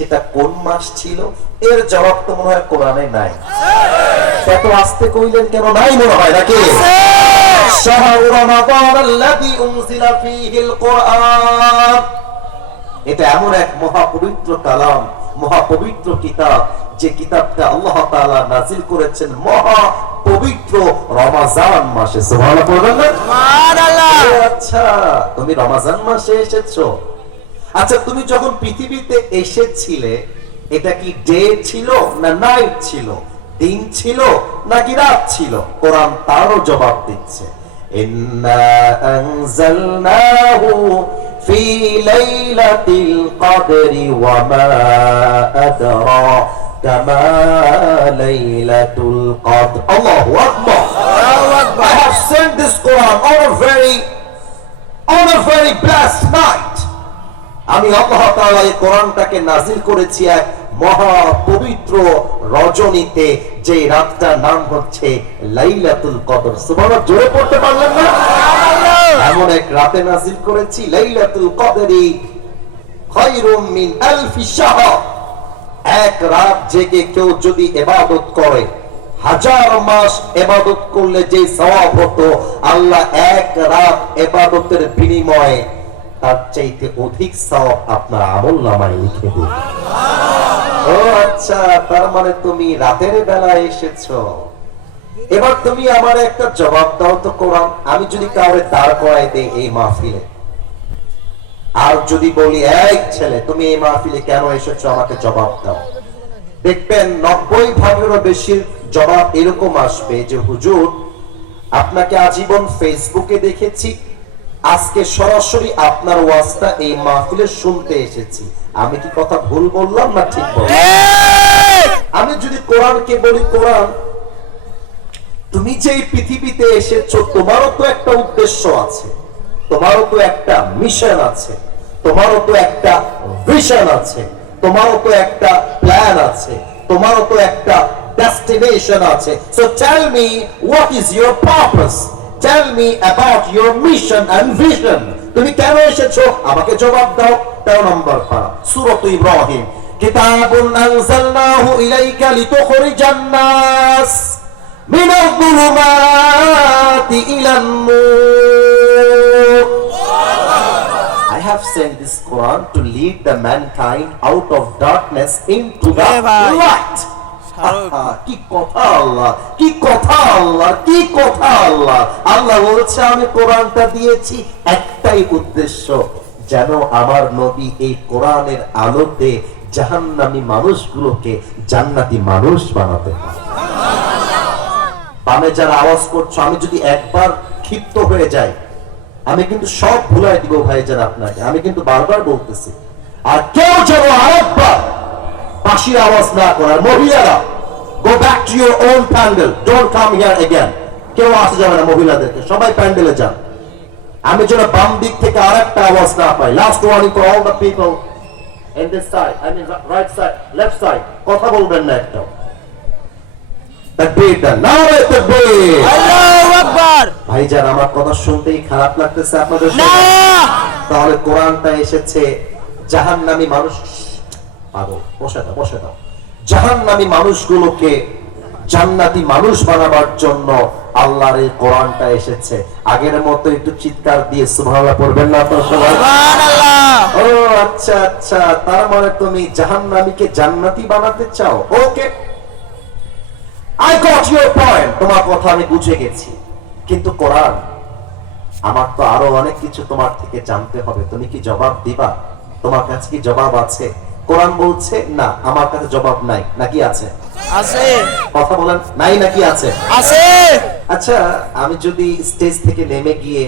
সেটা কোন মাস ছিল? এর জবাব তো মনে হয় কোরআনে নাই। এত আস্তে কইলেন কেন? নাই মনে হয় নাকি? শাহরু রমাদান আল্লাযী উনজিলা ফীহিল কুরআন, এটা এমন এক মহাপবিত্র কালাম, মহাপবিত্র কিতাব, যে কিতাবটা আল্লাহ তাআলা নাযিল করেছেন মহা পবিত্র রমজান মাসে। সুবহানাল্লাহ পড়বেন না? সুবহানাল্লাহ। আচ্ছা, তুমি রমজান মাসে এসেছো। আচ্ছা, তুমি যখন পৃথিবীতে এসেছিলে এটা কি ডে ছিল না নাইট ছিল? দিন ছিল নাকি রাত ছিল? কোরআন তারও জবাব দিচ্ছে, ইন্না আনজালনাহু ফি লাইলাতিল কদরি ওয়া মা আদরাকা মা লাইলাতুল কদর। আল্লাহু আকবার, আল্লাহু আকবার। I have sent this Quran on a very blessed night. আমি আল্লাহ তাআলা এই কোরআনটাকে নাযিল করেছি এক মহা পবিত্র রজনীতে, যে রাতটার নাম হচ্ছে লাইলাতুল কদর। সুবহানাল্লাহ, জোরে পড়তে পারলেন না? এমন এক রাতে নাযিল করেছি, লাইলাতুল কদরি খায়রুম মিন আলফি শাহর। এক রাত জেগে কেউ যদি ইবাদত করে, হাজার মাস ইবাদত করলে যে সওয়াব হতো, আল্লাহ এক রাত ইবাদতের বিনিময়ে তার চাইতে অধিক সওয়াব আপনার আমলনামায় লিখে দেবে। ও আচ্ছা, তার মানে তুমি রাতের বেলায় এসেছো। এবার তুমি আমার একটা জবাব দাও তো কোরআন। আমি যদি কাউরে দাঁড় করাই দেই এই মাহফিলে, আর যদি বলি এই ছেলে তুমি এই মাহফিলে কেন এসেছো, আমাকে জবাব দাও, দেখবেন 90% বেশি জবাব এরকম আসবে যে হুজুর আপনাকে আজীবন ফেসবুকে দেখেছি, আজকে সরাসরি আপনার ওয়াজটা এই মাহফিলে শুনতে এসেছি। আমি কি কথা ভুল বললাম না ঠিক বললাম? আমি যদি কোরআনকে বলি, কোরআন তুমি যে এই পৃথিবীতে এসেছো তোমারও তো একটা উদ্দেশ্য আছে, তোমারও তো একটা মিশন আছে, তোমারও তো একটা ভিশন আছে, তোমারও তো একটা প্ল্যান আছে, তোমারও তো একটা ডেস্টিনেশন আছে। So tell me what is your purpose? Tell me about your mission and vision. তুমি কেন এসেছো আমাকে জবাব দাও। 13 নম্বর পারা সূরাত ইব্রাহিম, কিতাবুন আনজালনাহু ইলাইকা লিতুখরিজান নাস মিনাল যুলুমাতি ইলান নূর। I have sent this Quran to lead the mankind out of darkness into the light. কি কথা আল্লাহ, কি কথা আল্লাহ, কি কথা আল্লাহ। আল্লাহ বলছে আমি কোরআনটা দিয়েছি একটাই উদ্দেশ্য, যেন আমার নবী এই কোরআনের আলোতে জাহান্নামী মানুষগুলোকে জান্নাতি মানুষ বানাতে পারে। বামে যারা আওয়াজ করছো, আমি যদি একবার ক্ষিপ্ত হয়ে যাই আমি কিন্তু সব ভুলাই দিব ভাইজান আপনাকে, আমি কিন্তু বারবার বলতেছি। আর কেউ যেন আরেকবার বাঁশির আওয়াজ না করার। মহিলারা go back to your own pandal, don't come here again. কেউ আসে যাবে না মহিলাদেরকে, সবাই প্যান্ডেলে যান। আমি যেন বাম দিক থেকে আরেকটা আওয়াজ না পাই। Last warning for all the people in this side, I mean right side, left side, কথা বলবেন না একটাও। তাকবীর দেন, নারে তাকবীর, আল্লাহু আকবার। ভাইজান আমার কথা শুনতেই খারাপ লাগতেছে আপনাদের? না, তাহলে কোরআনটা এসেছে জাহান্নামী মানুষ, পাগল বসে দাও, বসে দাও, জাহান্নামী মানুষগুলোকে জান্নাতি মানুষ বানাবার জন্য আল্লাহর এই কোরআনটা এসেছে। আগের মতো একটু চিৎকার দিয়ে সুবহানাল্লাহ পড়বেন না আপনারা সবাই? সুবহানাল্লাহ। ও আচ্ছা আচ্ছা, তার মানে তুমি জাহান্নামীকে জান্নাতি বানাতে চাও। ওকে, I got your point, তোমার কথা আমি বুঝে গেছি। কিন্তু কোরআন, আমার তো আরো অনেক কিছু তোমার থেকে জানতে হবে, তুমি কি জবাব দিবা? তোমার কাছে কি জবাব আছে? কোরআন বলছে না, আমার কাছে জবাব নাই, নাকি আছে? আছে। কথা বলেন, নাই নাকি আছে? আছে। আচ্ছা, আমি যদি স্টেজ থেকে নেমে গিয়ে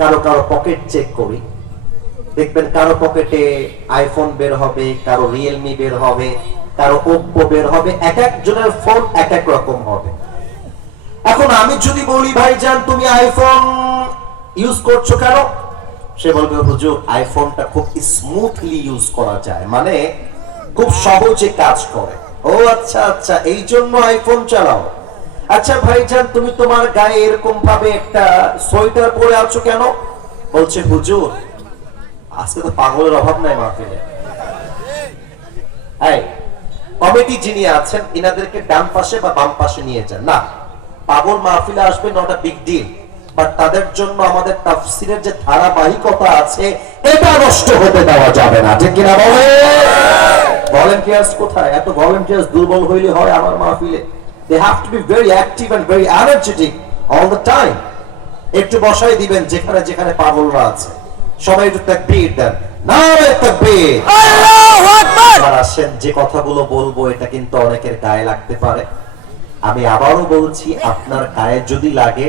কারো কারো পকেট চেক করি, দেখবেন কারো পকেটে আইফোন বের হবে, কারো রিয়েলমি বের হবে, কারো ওপ্পো বের হবে, এক একজনের ফোন এক এক রকম হবে। এখন আমি যদি বলি ভাইজান তুমি আইফোন ইউজ করছো কেন, সে বলবে হুজুর আইফোনটা খুব স্মুথলি ইউজ করা যায়, মানে খুব সহজে কাজ করে। ও আচ্ছা আচ্ছা, এই জন্য আইফোন চালাও। আচ্ছা ভাইজান তুমি তোমার গায়ে এরকম ভাবে একটা সোয়েটার পরে আছো কেন, বলছে হুজুর আজকে তো পাগলের অভাব নাই মাহফিলে। এই কমিটি যিনি আছেন ইনাদেরকে ডান পাশে বা বাম পাশে নিয়ে যান। না, পাগল মাহফিলে আসবে not a big deal, but তাদের জন্য আমাদের তাফসীরের যে ধারাবাহিকতা আছে এটা নষ্ট হতে দেওয়া যাবে না, ঠিক কিনা বলে? ভলান্টিয়ার্স কোথায়? এত ভলান্টিয়ার্স দুর্বল হইলে হয় আমার মাহফিলে? They have to be very active and very energetic all the time. একটু বসাই দিবেন যেখানে যেখানে পাগলরা আছে, সবাই একটু তাকবীর দেন, নারে তাকবীর, আল্লাহু আকবার। আসেন, যে কথাগুলো বলবো এটা কিন্তু অনেকের গায়ে লাগতে পারে। আমি আবারও বলছি, আপনার গায়ে যদি লাগে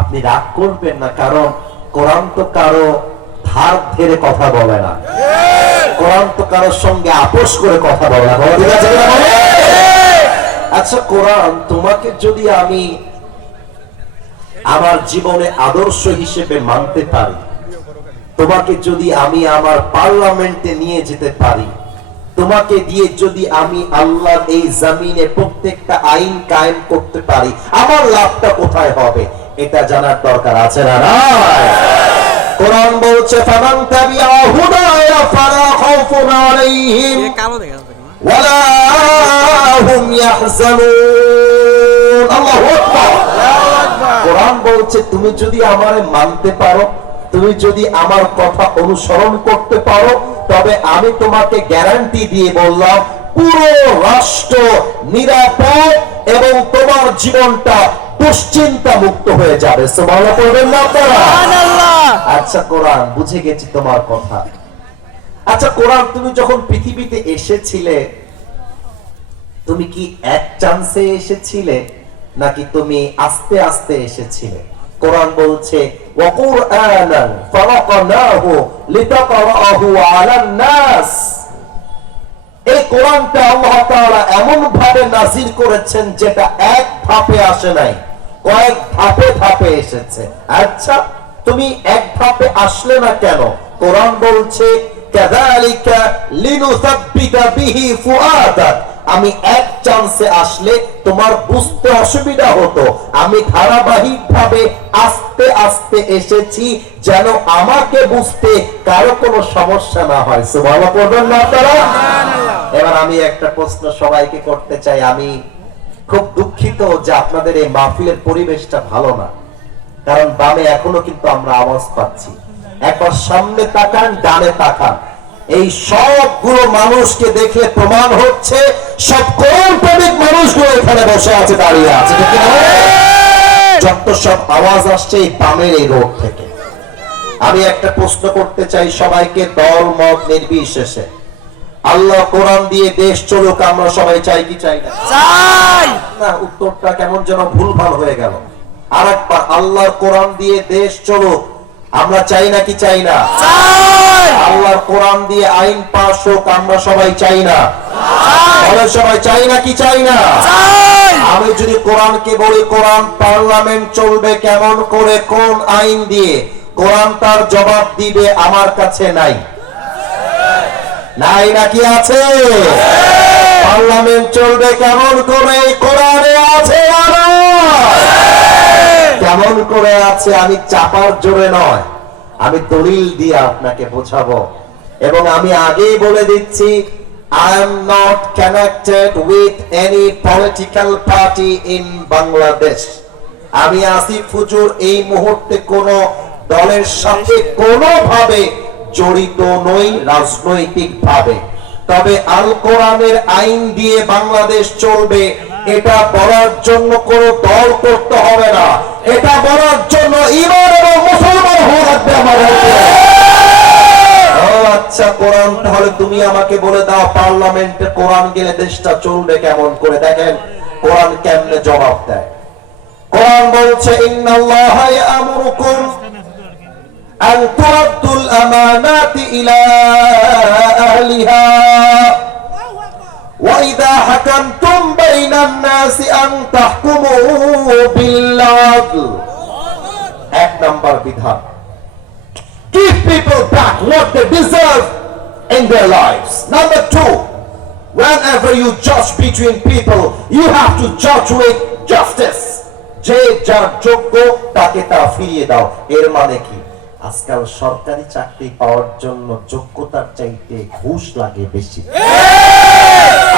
আপনি রাগ করবেন না, কারণ কোরআন তো কারো ধার ধরে কথা বলে না, কোরআন তো কারোর সঙ্গে আপোষ করে কথা বলে না। আচ্ছা, কোরআন তোমাকে যদি আমি আমার জীবনে আদর্শ হিসেবে মানতে পারি, তোমাকে যদি আমি আমার পার্লামেন্টে নিয়ে যেতে পারি, তোমাকে দিয়ে যদি আমি আল্লাহর এই জমিনে প্রত্যেকটা আইন কায়েম করতে পারি, আমার লাভটা কোথায় হবে এটা জানার দরকার আছে না নাই? কোরআন বলছে ফামান তাবিআ হুদায়া ফালা খাউফুন আলাইহিম ওয়ালা হুম ইয়াহজানুন। আল্লাহু আকবার। কোরআন বলছে তুমি যদি আমারে মানতে পারো, তুমি যদি আমার কথা অনুসরণ করতে পারো, তবে আমি তোমাকে গ্যারান্টি দিয়ে বললাম পুরো রাষ্ট্র নিরাপদ এবং তোমার জীবনটা দুশ্চিন্তা মুক্ত হয়ে যাবে। সুবহানাল্লাহ পড়বেন না আপনারা? সুবহানাল্লাহ। আচ্ছা কোরআন, বুঝে গেছি তোমার কথা। আচ্ছা কোরআন, তুমি যখন পৃথিবীতে এসেছিলে তুমি কি এক চান্সে এসেছিলে নাকি তুমি আস্তে আস্তে এসেছিলে? কোরআন বলছে ওয়া কুরআনান ফারাকনাহু লিতাকরাহু আলান নাস। এই কোরআনটা আল্লাহ তাআলা এমন ভাবে নাযিল করেছেন যেটা এক ধাপে আসে নাই, কয়েক ধাপে ধাপে এসেছে। আচ্ছা তুমি এক ধাপে আসলে না কেন? কোরআন বলছে কাযালিকা লিনুসাব্বিতা বিহি ফুআদাক। আমি এক চান্সে আসলে তোমার বুঝতে অসুবিধা হতো, আমি ধারাবাহিক ভাবে আস্তে আস্তে এসেছি যেন আমাকে বুঝতে কারো কোনো সমস্যা না হয়। সুবহানাল্লাহ পড়বেন না আপনারা? এবার আমি একটা প্রশ্ন সবাইকে করতে চাই। আমি খুব দুঃখিত যে আপনাদের এই মাহফিলের পরিবেশটা ভালো না, কারণ বামে এখনো কিন্তু আমরা আওয়াজ পাচ্ছি। একবার সামনে তাকান, ডানে তাকান, এই সবগুলো মানুষকে দেখে প্রমাণ হচ্ছে সব কোরআন প্রেমিক মানুষগুলো এখানে বসে আছে, দাঁড়িয়ে আছে। যত সব আওয়াজ আসছে এই বামের এই রোড থেকে। আমি একটা প্রশ্ন করতে চাই সবাইকে, দল মত নির্বিশেষে, আল্লাহ কোরআন দিয়ে দেশ চলুক আমরা সবাই চাই কি চাই না? চাই না। উত্তরটা কেমন যেন ভুলভাল হয়ে গেল। আরেকবার, আল্লাহর কোরআন দিয়ে দেশ চলুক আমরা চাই না কি চাই না? চাই। আল্লাহর কোরআন দিয়ে আইন পাস হোক আমরা সবাই চাই না? চাই। সবাই চাই না কি চাই না? চাই। আমি যদি কোরআনকে বলি কোরআন পার্লামেন্ট চলবে কেমন করে, কোন আইন দিয়ে, কোরআন তার জবাব দিবে আমার কাছে নাই। নাই নাকি আছে? পার্লামেন্ট চলবে কেমন করে, কোরআনে আছে। কেমন করে আছে? আমি চাপার জোরে নয়, আমি দলিল দিয়ে আপনাকে বোঝাবো। এবং আমি আগেই বলে দিচ্ছি, I am not connected with any political party in Bangladesh. আমি আসিফ হুজুর এই মুহূর্তে কোন দলের সাথে কোনোভাবে জড়িত নই রাজনৈতিক ভাবে। তবে আল কোরআনের আইন দিয়ে বাংলাদেশ চলবে এটা বলার জন্য কোন দল করতে হবে না, এটা বলার জন্য ঈমান এবং মুসলমান হওয়া লাগবে আমার। আচ্ছা কোরআন, তাহলে তুমি আমাকে বলে দাও পার্লামেন্টে কোরআন গেলে দেশটা চলবে কেমন করে? দেখেন কোরআন কেমনে জবাব দেয়। কোরআন বলছে ইন্নাল্লাহা ইয়া'মুরুকুম আন তুরাদ্দুল আমানাতি ইলা আহলিহা ওয়া ইযা হাকামতুম বাইনান নাসি আন তাহকুমু বিল আদল। এক নাম্বার বিধান, give people back what they deserve in their lives. Number two, whenever you judge between people, you have to judge with justice. যে যার যোগ্য তাকে তা ফিরিয়ে দাও। এর মানে কি? আজকাল সরকারি চাকরি পাওয়ার জন্য যোগ্যতার চাইতে ঘুষ লাগে বেশি।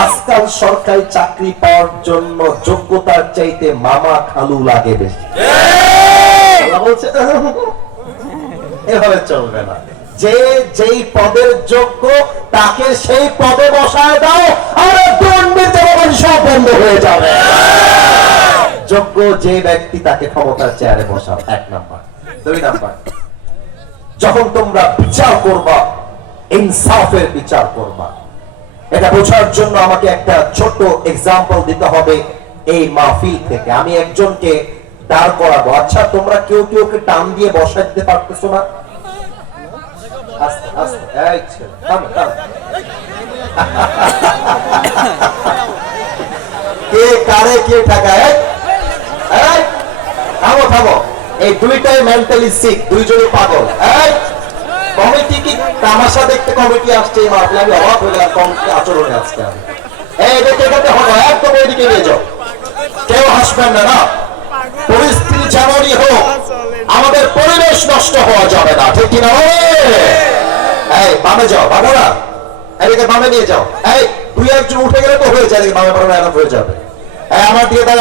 আজকাল সরকারি চাকরি পাওয়ার জন্য যোগ্যতার চাইতে মামা খালু লাগে বেশি। আল্লাহ বলছে এভাবে চলবে না। যে যেই পদের যোগ্য তাকে সেই পদে বসায় দাও, আর দুর্নীতি সব বন্ধ হয়ে যাবে। যোগ্য যে ব্যক্তি তাকে ক্ষমতার চেয়ারে বসাও, 1 নাম্বার। 2 নাম্বার, যখন তোমরা বিচার করবা ইনসাফের বিচার করবা। এটা বোঝার জন্য আমাকে একটা ছোট এক্সাম্পল দিতে হবে এই মাহফিল থেকে। আমি একজনকে দাঁড় করাবো। আচ্ছা, তোমরা কেউ কেউ কে টান দিয়ে বসাই দিতে পারতেছো না? আস্তে আস্তে, এই ছেলে, থাম, থাম। কে কারে কে ঠেকায়? থামো থামো, এই দুইটাই মেন্টালি সিক, দুইজনই পাগল। কমিটি কি তামাশা দেখতে কমিটি আসছে এই মাহফিলে? আমি অবাক হয়ে গেলাম কমিটি আচরণে আজকে। আমি এই দেখে এটাতে হবে, একদম ওইদিকে নিয়ে যাও, কেউ হাসবেন না। না, পরিস্থিতি যেমনই হোক আমাদের পরিবেশ নষ্ট হওয়া যাবে না, ঠিক কিনা? এই বামে যাও, বাবু না, এদিকে বামে নিয়ে যাও। এই 2-1 জন উঠে গেলে তো হয়ে যায়, বামে বামে হয়ে যাবে। আমার দিকে